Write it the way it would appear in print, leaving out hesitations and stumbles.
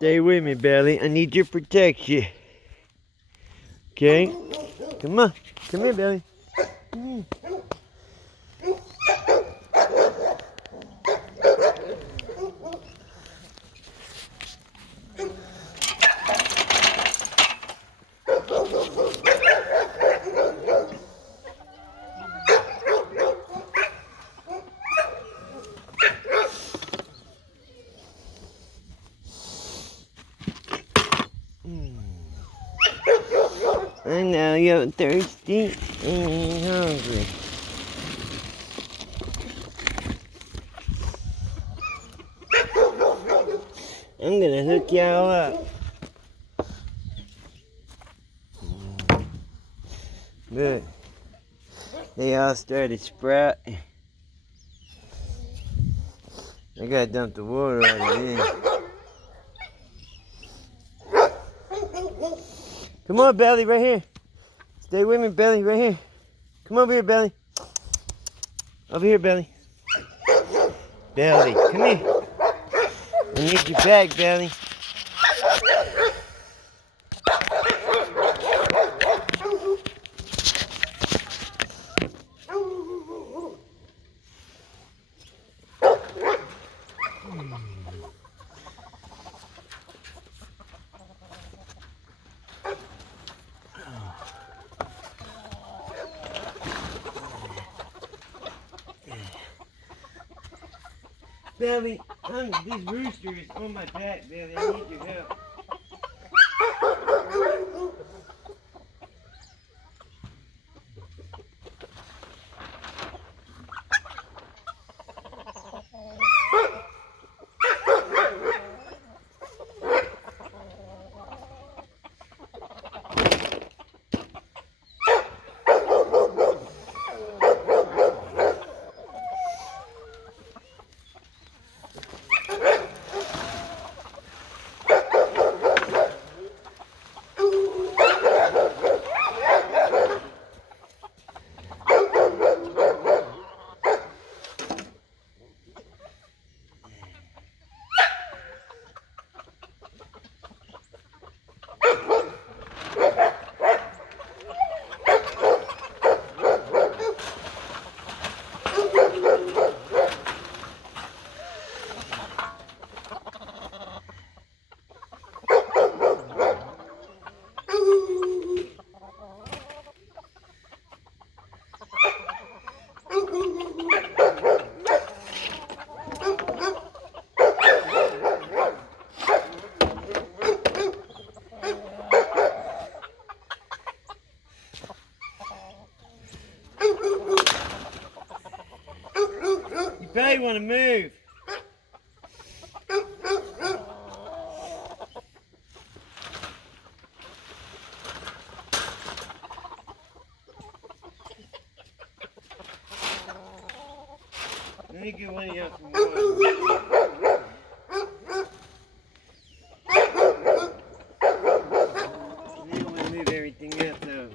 Stay with me, Belly. I need your protection. Okay? Come on. Come here, Belly. I know you're thirsty and hungry. I'm gonna hook y'all up. Look, they all started sprouting. I gotta dump the water out of here. Come on, Belly, right here. Stay with me, Belly, right here. Come over here, Belly. Over here, Belly. Belly, come here. I need you back, Belly. Belly, this rooster is on my back, Belly. I need your help. You probably want to move. Let me get one of y'all some water. I don't want to move everything up though.